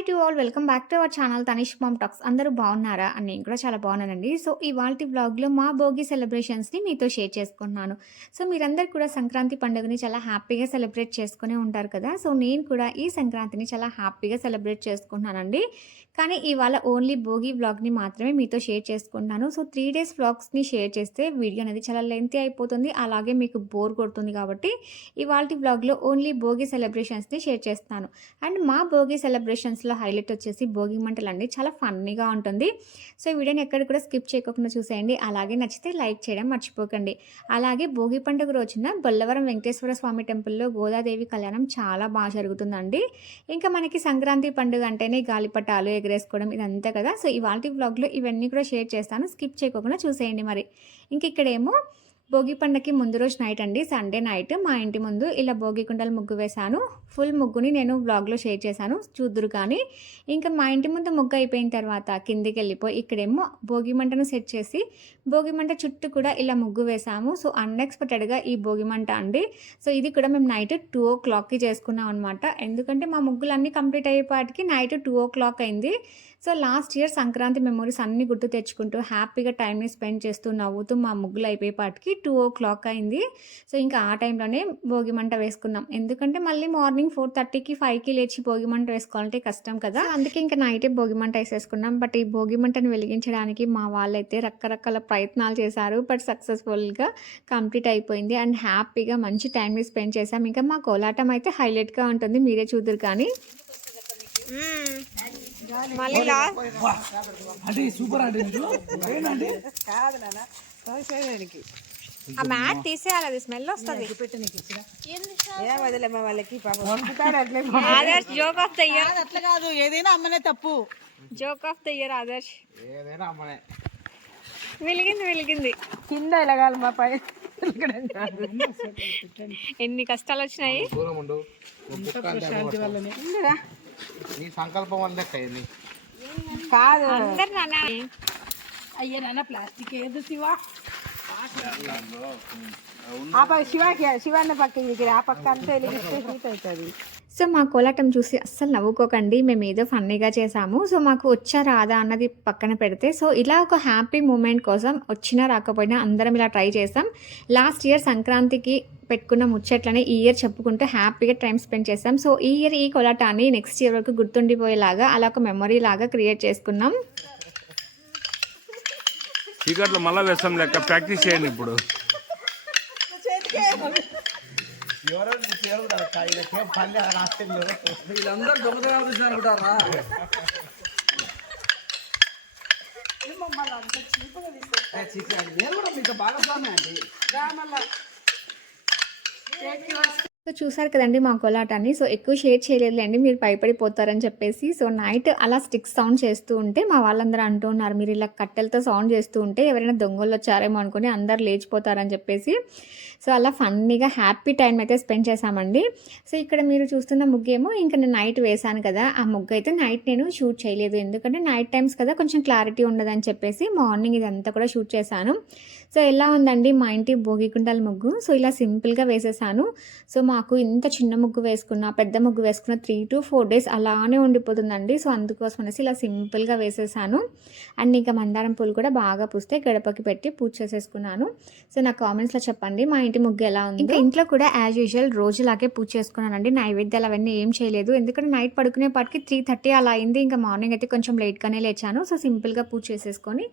Hi to all welcome back to our channel Tanishq ma'am talks. అందరూ బాగున్నారా? అని నేను కూడా చాలా బాగున్నానండి. సో ఇవాల్టి వ్లాగ్లో మా భోగి సెలబ్రేషన్స్ని మీతో షేర్ చేసుకుంటున్నాను. సో మీరందరూ కూడా సంక్రాంతి పండుగని చాలా హ్యాపీగా సెలబ్రేట్ చేసుకునే ఉంటారు కదా. సో నేను కూడా ఈ సంక్రాంతిని చాలా హ్యాపీగా సెలబ్రేట్ చేసుకుంటున్నానండి. కానీ ఇవాళ ఓన్లీ భోగి వ్లాగ్ని మాత్రమే మీతో షేర్ చేసుకుంటున్నాను. సో 3 డేస్ వ్లాగ్స్ని షేర్ చేస్తే వీడియో అనేది చాలా లెంతీ అయిపోతుంది, అలాగే మీకు బోర్ కొడుతుంది. కాబట్టి ఇవాల్టి వ్లాగ్లో ఓన్లీ భోగి సెలబ్రేషన్స్ని షేర్ చేస్తాను. అండ్ మా భోగి సెలబ్రేషన్స్లో హైలైట్ వచ్చేసి భోగి మంటలు అండి. చాలా ఫన్నీగా ఉంటుంది. సో ఈ వీడియోని ఎక్కడ కూడా స్కిప్ చేయకుండా చూసేయండి. అలాగే నచ్చితే లైక్ చేయడం మర్చిపోకండి. అలాగే భోగి పండుగ రోజున బొల్లవరం వెంకటేశ్వర స్వామి టెంపుల్లో గోదాదేవి కళ్యాణం చాలా బాగా జరుగుతుందండి. ఇంకా మనకి సంక్రాంతి పండుగ అంటేనే గాలిపటాలు ఎగరేసుకోవడం ఇదంతా కదా. సో ఇవాల్టి వ్లాగ్లో ఇవన్నీ కూడా షేర్ చేస్తాను, స్కిప్ చేయకుండా చూసేయండి. మరి ఇంక ఇక్కడేమో భోగి పండగకి ముందు రోజు నైట్ అండి, సండే నైట్ మా ఇంటి ముందు ఇలా భోగి కుండలు ముగ్గు వేశాను. ఫుల్ ముగ్గుని నేను వ్లాగ్లో షేర్ చేశాను, చూద్దురు. కానీ ఇంకా మా ఇంటి ముందు ముగ్గు అయిపోయిన తర్వాత కిందికి వెళ్ళిపోయి ఇక్కడేమో భోగి మంటను సెట్ చేసి భోగి మంట చుట్టూ కూడా ఇలా ముగ్గు వేసాము. సో అన్ఎక్స్పెక్టెడ్గా ఈ భోగి మంట అండి. సో ఇది కూడా మేము నైట్ 2 o'clockకి చేసుకున్నాం అనమాట. ఎందుకంటే మా ముగ్గులు అన్నీ కంప్లీట్ అయ్యేపాటికి నైట్ 2 o'clock అయింది. So last year Sankranti memories అన్నీ గుర్తు తెచ్చుకుంటూ హ్యాపీగా టైంని స్పెండ్ చేస్తూ నవ్వుతూ మా ముగ్గులు అయిపోయేపాటికి 2 o'clock అయింది. సో ఇంకా ఆ టైంలోనే భోగి మంట వేసుకున్నాం. ఎందుకంటే మళ్ళీ మార్నింగ్ 4:30కి 5కి లేచి భోగి మంట వేసుకోవాలంటే కష్టం కదా. అందుకే ఇంకా నైటే భోగి మంట వేసేసుకున్నాం. బట్ ఈ భోగి మంటను వెలిగించడానికి మా వాళ్ళైతే రకరకాల ప్రయత్నాలు చేశారు. బట్ సక్సెస్ఫుల్గా కంప్లీట్ అయిపోయింది. అండ్ హ్యాపీగా మంచి టైంని స్పెండ్ చేసాం. ఇంకా మా కోలాటం అయితే హైలైట్గా ఉంటుంది, మీరే చూద్దరు. కానీ మళ్ళీ సూపర్ ఆ మ్యాట్ తీసేయాలి, అది స్మెల్ వస్తుంది. Adarsh joke of the year. అట్లా కాదు, ఏదైనా అమ్మనే తప్పు. Joke of the year Adarsh. వెలిగింది కింద ఎలగాలి, మా పై ఎన్ని కష్టాలు వచ్చినాయి. నీ సంకల్పం వల్లే కాదు అందరు నాన్న. అయ్యా నాన్న ప్లాస్టిక్ ఏదో శివా శివాన్ని పక్కకి ఆ పక్క అంతా వెలిగిస్తే హీట్ అవుతుంది. సో మా కోలాటం చూసి అస్సలు నవ్వుకోకండి, మేము ఏదో ఫన్నీగా చేసాము. సో మాకు వచ్చా రాదా అన్నది పక్కన పెడితే, సో ఇలా ఒక హ్యాపీ మూమెంట్ కోసం వచ్చినా రాకపోయినా అందరం ఇలా ట్రై చేసాం. లాస్ట్ ఇయర్ సంక్రాంతికి పెట్టుకున్న ముచ్చట్లని ఈ ఇయర్ చెప్పుకుంటూ హ్యాపీగా టైం స్పెండ్ చేస్తాం. సో ఈ ఇయర్ ఈ కోలాటాన్ని నెక్స్ట్ ఇయర్ వరకు గుర్తుండిపోయేలాగా అలా ఒక మెమొరీ లాగా క్రియేట్ చేసుకున్నాం. చీకట్లో మళ్ళా వేస్తాం లెక్క ప్రాక్టీస్ చేయండి. ఇప్పుడు వీళ్ళందరూ దొంగతనాలు చూసినారనుకుంటారా? నేను కూడా మీతో భాగస్వామ్యం అండి. సో చూసారు కదండి మా కోలాటాన్ని. సో ఎక్కువ షేర్ చేయలేదులేండి, మీరు భయపడిపోతారని చెప్పేసి. సో నైట్ అలా స్టిక్ సౌండ్ చేస్తూ ఉంటే మా వాళ్ళందరూ అంటూ ఉన్నారు, మీరు ఇలా కట్టెలతో సౌండ్ చేస్తూ ఉంటే ఎవరైనా దొంగలు వచ్చారేమో అనుకుని అందరు లేచిపోతారని చెప్పేసి. సో అలా ఫన్నీగా హ్యాపీ టైం అయితే స్పెండ్ చేశామండి. సో ఇక్కడ మీరు చూస్తున్న ముగ్గేమో ఇంకా నేను నైట్ వేశాను కదా, ఆ ముగ్గు అయితే నైట్ నేను షూట్ చేయలేదు. ఎందుకంటే నైట్ టైమ్స్ కదా కొంచెం క్లారిటీ ఉండదని చెప్పేసి మార్నింగ్ ఇదంతా కూడా షూట్ చేశాను. సో ఎలా ఉందండి మా ఇంటి భోగి కుండల ముగ్గు. సో ఇలా సింపుల్గా వేసేసాను. సో మాకు ఇంత చిన్న ముగ్గు వేసుకున్న పెద్ద ముగ్గు వేసుకున్న 3 to 4 days అలానే ఉండిపోతుందండి. సో అందుకోసం అనేసి ఇలా సింపుల్గా వేసేసాను. అండ్ ఇంకా మందారం పూలు కూడా బాగా పూస్తే గడపకి పెట్టి పూజ చేసేసుకున్నాను. సో నా కామెంట్స్లో చెప్పండి మా ఇంటి ముగ్గు ఎలా ఉంది. ఇంకా ఇంట్లో కూడా యాజ్ యూజువల్ రోజులాగే పూజ చేసుకున్నానండి. నైవేద్యాలు అవన్నీ ఏం చేయలేదు, ఎందుకంటే నైట్ పడుకునేపాటికి 3:30 అలా అయింది. ఇంకా మార్నింగ్ అయితే కొంచెం లేట్గానే లేచాను. సో సింపుల్గా పూజ చేసేసుకొని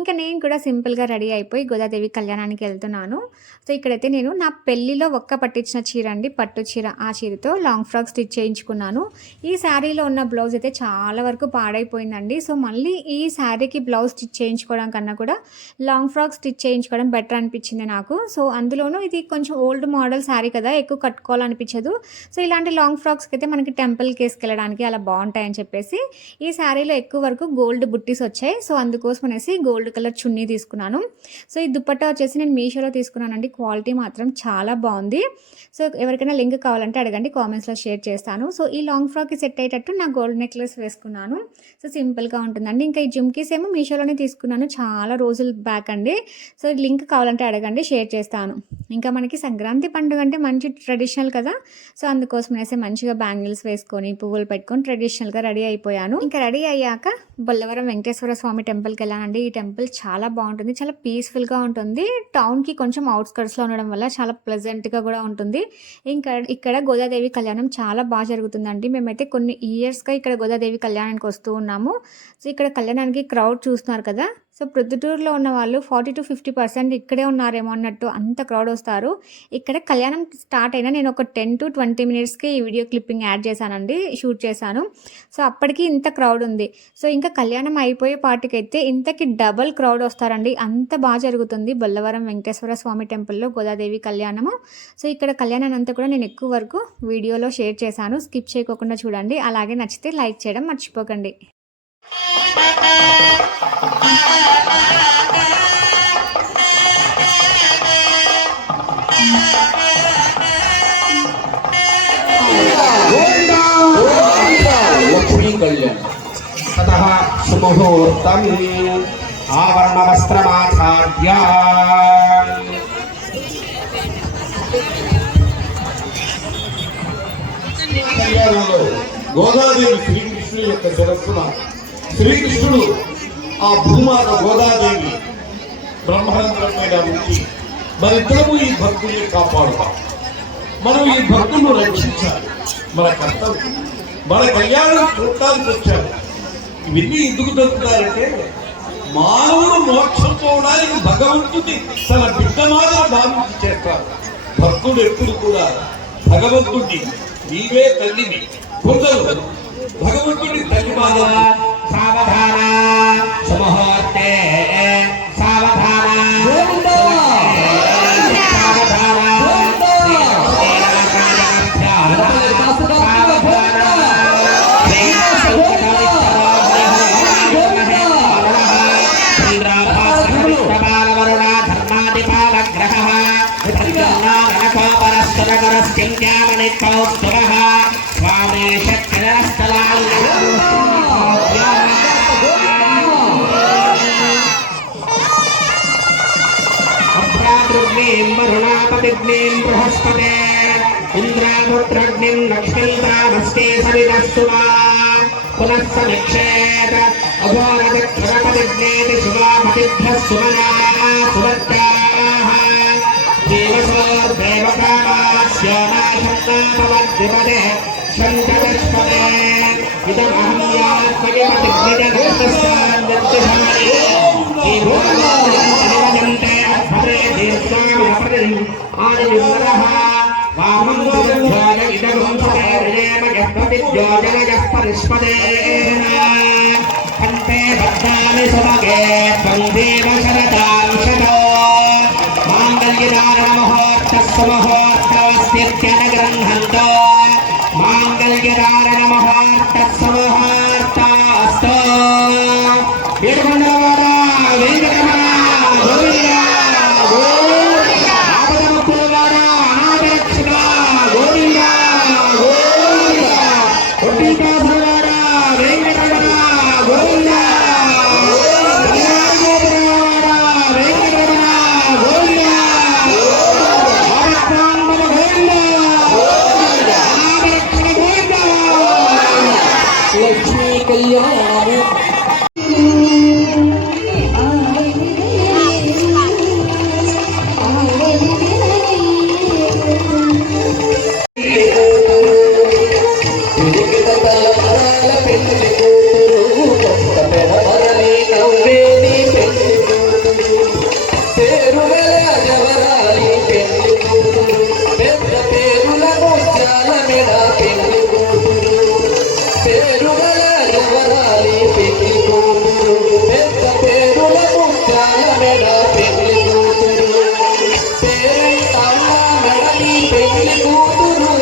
ఇంకా నేను కూడా సింపుల్గా రెడీ అయిపోయి గోదాదేవి కళ్యాణానికి వెళ్తున్నాను. సో ఇక్కడైతే నేను నా పెళ్లిలో ఒక్క పట్టించిన చీర అండి, పట్టు చీర, ఆ చీరతో లాంగ్ ఫ్రాక్ స్టిచ్ చేయించుకున్నాను. ఈ శారీలో ఉన్న బ్లౌజ్ అయితే చాలా వరకు పాడైపోయిందండి. సో మళ్ళీ ఈ శారీకి బ్లౌజ్ స్టిచ్ చేయించుకోవడం కన్నా కూడా లాంగ్ ఫ్రాక్ స్టిచ్ చేయించుకోవడం బెటర్ అనిపించింది నాకు. సో అందులోనూ ఇది కొంచెం ఓల్డ్ మోడల్ శారీ కదా, ఎక్కువ కట్టుకోవాలనిపించదు. సో ఇలాంటి లాంగ్ ఫ్రాక్స్కి అయితే మనకి టెంపుల్కి వేసుకెళ్ళడానికి అలా బాగుంటాయని చెప్పేసి ఈ శారీలో ఎక్కువ వరకు గోల్డ్ బుట్టీస్ వచ్చాయి. సో అందుకోసం అనేసి గోల్డ్ కలర్ చున్నీ తీసుకున్నాను. సో ఈ దుపట్టా వచ్చేసి నేను మీషోలో తీసుకున్నానండి. క్వాలిటీ మాత్రం చాలా బాగుంది. సో ఎవరికి ఎవరికైనా లింక్ కావాలంటే అడగండి, కామెంట్స్లో షేర్ చేస్తాను. సో ఈ లాంగ్ ఫ్రాక్కి సెట్ అయ్యేటట్టు నా గోల్డ్ నెక్లెస్ వేసుకున్నాను. సో సింపుల్గా ఉంటుందండి. ఇంకా ఈ జుమ్కీస్ ఏమో మీషోలోనే తీసుకున్నాను చాలా రోజుల బ్యాక్ అండి. సో లింక్ కావాలంటే అడగండి, షేర్ చేస్తాను. ఇంకా మనకి సంక్రాంతి పండుగ అంటే మంచి ట్రెడిషనల్ కదా, సో అందుకోసం అనేసి మంచిగా బ్యాంగిల్స్ వేసుకొని పువ్వులు పెట్టుకొని ట్రెడిషనల్గా రెడీ అయిపోయాను. ఇంకా రెడీ అయ్యాక బొల్లవరం వెంకటేశ్వర స్వామి టెంపుల్కి వెళ్ళానండి. ఈ టెంపుల్ చాలా బాగుంటుంది, చాలా పీస్ఫుల్గా ఉంటుంది. టౌన్కి కొంచెం అవుట్స్కర్ట్స్లో ఉండడం వల్ల చాలా ప్లెజెంట్గా కూడా ఉంటుంది. ఇంకా ఇక్కడ గోదాదేవి కళ్యాణం చాలా బాగా జరుగుతుందండి. మేమైతే కొన్ని ఇయర్స్గా ఇక్కడ గోదాదేవి కళ్యాణానికి వస్తూ ఉన్నాము. సో ఇక్కడ కళ్యాణానికి క్రౌడ్ చూస్తున్నారు కదా, సో ప్రొద్దుటూరులో ఉన్న వాళ్ళు 40-50% ఇక్కడే ఉన్నారేమో అన్నట్టు అంత క్రౌడ్ వస్తారు. ఇక్కడ కళ్యాణం స్టార్ట్ అయినా నేను ఒక 10 to 20 minutesకి ఈ వీడియో క్లిప్పింగ్ యాడ్ చేశానండి, షూట్ చేశాను. సో అప్పటికి ఇంత క్రౌడ్ ఉంది. సో ఇంకా కళ్యాణం అయిపోయే పాటికైతే ఇంతకి డబల్ క్రౌడ్ వస్తారండి. అంత బాగా జరుగుతుంది బొల్లవరం వెంకటేశ్వర స్వామి టెంపుల్లో గోదాదేవి కళ్యాణము. సో ఇక్కడ కళ్యాణాన్ని అంతా కూడా నేను ఎక్కువ వరకు వీడియోలో షేర్ చేశాను, స్కిప్ చేయకోకుండా చూడండి. అలాగే నచ్చితే లైక్ చేయడం మర్చిపోకండి. లక్ష్మీ కళ్యాణ్ తతః సుముహూర్తం ఆవరణ వస్త్రమాచార్య కళ్యాణంలో గోదాదేవి శ్రీకృష్ణుడి యొక్క శిరస్సున శ్రీకృష్ణుడు ఆ భూమాత గోదాదేవి బ్రహ్మరంధ్రం మీద ఉంచి మరిద్దరము ఈ భక్తుల్ని కాపాడుతాం. మనం ఈ భక్తులను రక్షించాలి, మన కర్తవ్యం. మన కళ్యాణం చూడటానికి వచ్చారు. ఇవన్నీ ఎందుకు దొరుకుతారంటే మానవుడు మోక్షం పోవడానికి భగవంతుడిని తన బిడ్డ మాదిరి భావించి చేస్తారు. భక్తుడు ఎప్పుడు కూడా భగవంతుడిని నీవే తల్లిని కొందరు భగవంతుడి తల్లి మాదిరి సావధాన సమహోర్తే సావధాన మరుణాపతిగ్నిం బృహస్పతే ఇంద్రాముద్రగ్నిం లక్ష్మీంద్రామస్తే సవితస్తుమా పునః సమీక్షేత అఘోరదిగ్నేతి శివామతిభ్యః సుమనా సువర్గాః దేవకామాస్యోనాశన్నాపవర్ధిపదే శంకరస్పదే ఇదమహం యాత్మగిమతిగ్నిజగస్తస్థాన్యర్తిషాని ఈ భూమంతే భద్రే దీర్ఘామిహపతిం ఆదివిమరః వామం దివ్యాయ ఇదగుంసతే రేమగస్పతిద్యోజనగః పరిష్పదేన కంటే భద్రామి సుమగే త్వందేవ శరదాం శతో మాంగళ్యధారణమహోర్తస్సుమహోర్తవస్థిత్యనగృహంతో మాంగళ్యధారణమహోర్తస్సుమహోర్తాస్తు ఏడుకొండలవాడ వెంకటరమణ గోవింద గోవింద ఆపదముక్కులవాడ అనాథరక్షక గోవింద గోవింద ఒడ్డీకాసులవాడ వెంకటరమణ గోవింద లక్ష్మీ కళ్యాణ పెళ్లి కూతురు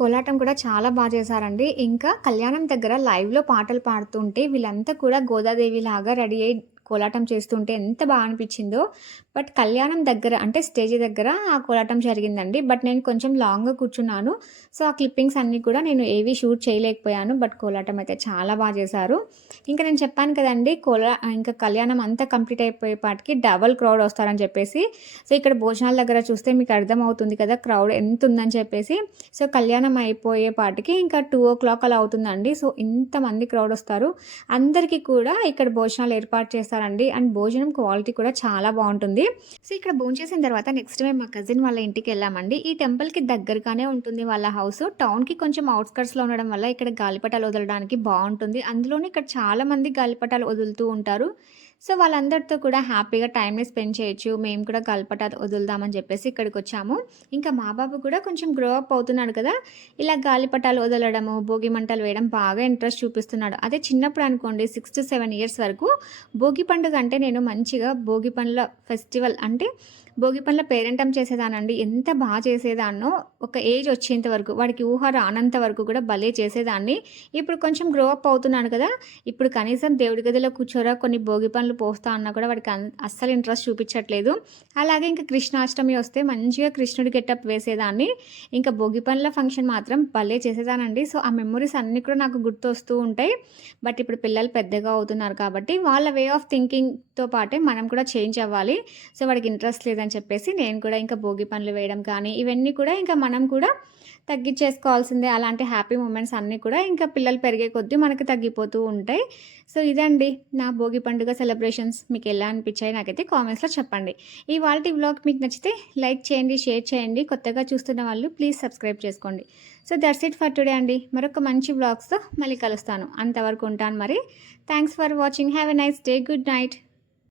కోలాటం కూడా చాలా బాగా చేశారండి. ఇంకా కళ్యాణం దగ్గర లైవ్‌లో పాటలు పాడుతుంటే వీళ్ళంతా కూడా గోదాదేవిలాగా రెడీ అయ్యి కోలాటం చేస్తుంటే ఎంత బాగా అనిపించిందో. బట్ కళ్యాణం దగ్గర అంటే స్టేజ్ దగ్గర ఆ కోలాటం జరిగిందండి. బట్ నేను కొంచెం లాంగ్‌గా కూర్చున్నాను. సో, ఆ క్లిప్పింగ్స్ అన్నీ కూడా నేను ఏవి షూట్ చేయలేకపోయాను. బట్ కోలాటం అయితే చాలా బాగా చేశారు. ఇంకా నేను చెప్పాను కదండీ ఇంకా కళ్యాణం అంతా కంప్లీట్ అయిపోయేపాటికి డబల్ క్రౌడ్ వస్తారని చెప్పేసి. సో, ఇక్కడ భోజనాల దగ్గర చూస్తే మీకు అర్థమవుతుంది కదా క్రౌడ్ ఎంత ఉందని చెప్పేసి. సో, కళ్యాణం అయిపోయేపాటికి ఇంకా 2:00 అలా అవుతుందండి. సో, ఇంతమంది క్రౌడ్ వస్తారు. అందరికీ కూడా ఇక్కడ భోజనాలు ఏర్పాటు చేస్తారండి. అండ్ భోజనం క్వాలిటీ కూడా చాలా బాగుంటుంది. సో, ఇక్కడ భోంచేసిన తర్వాత నెక్స్ట్ మేము మా కజిన్ వాళ్ళ ఇంటికి వెళ్ళామండి. ఈ టెంపుల్కి దగ్గరగానే ఉంటుంది వాళ్ళ హౌస్. టౌన్కి కొంచెం అవుట్స్కట్స్లో ఉండడం వల్ల ఇక్కడ గాలిపటాలు వదలడానికి బాగుంటుంది. అందులోనే ఇక్కడ చాలా మంది గాలిపటాలు వదులుతూ ఉంటారు. సో, వాళ్ళందరితో కూడా హ్యాపీగా టైంని స్పెండ్ చేయొచ్చు. మేము కూడా గాలిపటాలు వదులుదామని చెప్పేసి ఇక్కడికి వచ్చాము. ఇంకా మా బాబు కూడా కొంచెం గ్రో అప్ అవుతున్నాడు కదా, ఇలా గాలిపటాలు వదలడము, భోగి మంటలు వేయడం బాగా ఇంట్రెస్ట్ చూపిస్తున్నాడు. అదే చిన్నప్పుడు అనుకోండి 6 to 7 ఇయర్స్ వరకు భోగి పండుగ అంటే నేను మంచిగా భోగి పండ్ల ఫెస్టివల్ అంటే భోగి పండ్ల పేరంటం చేసేదానండి. ఎంత బాగా చేసేదాన్నో ఒక ఏజ్ వచ్చేంత వరకు, వాడికి ఊహ రానంత వరకు కూడా భలే చేసేదాన్ని. ఇప్పుడు కొంచెం గ్రో అప్ అవుతున్నాడు కదా, ఇప్పుడు కనీసం దేవుడి గదిలో కూర్చోరా కొన్ని భోగి పండ్లు పోస్తా అన్నా కూడా వాడికి అస్సలు ఇంట్రెస్ట్ చూపించట్లేదు. అలాగే ఇంకా కృష్ణాష్టమి వస్తే మంచిగా కృష్ణుడి గెటప్ వేసేదాన్ని. ఇంకా భోగి పండ్ల ఫంక్షన్ మాత్రం భలే చేసేదానండి. సో, ఆ మెమొరీస్ అన్నీ కూడా నాకు గుర్తొస్తూ ఉంటాయి. బట్ ఇప్పుడు పిల్లలు పెద్దగా అవుతున్నారు కాబట్టి వాళ్ళ వే ఆఫ్ థింకింగ్తో పాటే మనం కూడా చేంజ్ అవ్వాలి. సో, వాడికి ఇంట్రెస్ట్ లేదని చెప్పేసి నేను కూడా ఇంకా భోగి పండ్లు వేయడం కానీ ఇవన్నీ కూడా ఇంకా మనం కూడా తగ్గించేసుకోవాల్సిందే. అలాంటి హ్యాపీ మూమెంట్స్ అన్నీ కూడా ఇంకా పిల్లలు పెరిగే కొద్దీ మనకు తగ్గిపోతూ ఉంటాయి. సో, ఇదండి నా భోగి పండుగ సెలబ్రేషన్స్. మీకు ఎలా అనిపించాయి నాకైతే కామెంట్స్లో చెప్పండి. ఈ వాల్టి వ్లాగ్ మీకు నచ్చితే లైక్ చేయండి, షేర్ చేయండి. కొత్తగా చూస్తున్న వాళ్ళు ప్లీజ్ సబ్స్క్రైబ్ చేసుకోండి. So, that's it for today అండి. మరొక మంచి వ్లాగ్స్తో మళ్ళీ కలుస్తాను. అంతవరకు ఉంటాను మరి. Thanks for watching. Have a nice day. Good night.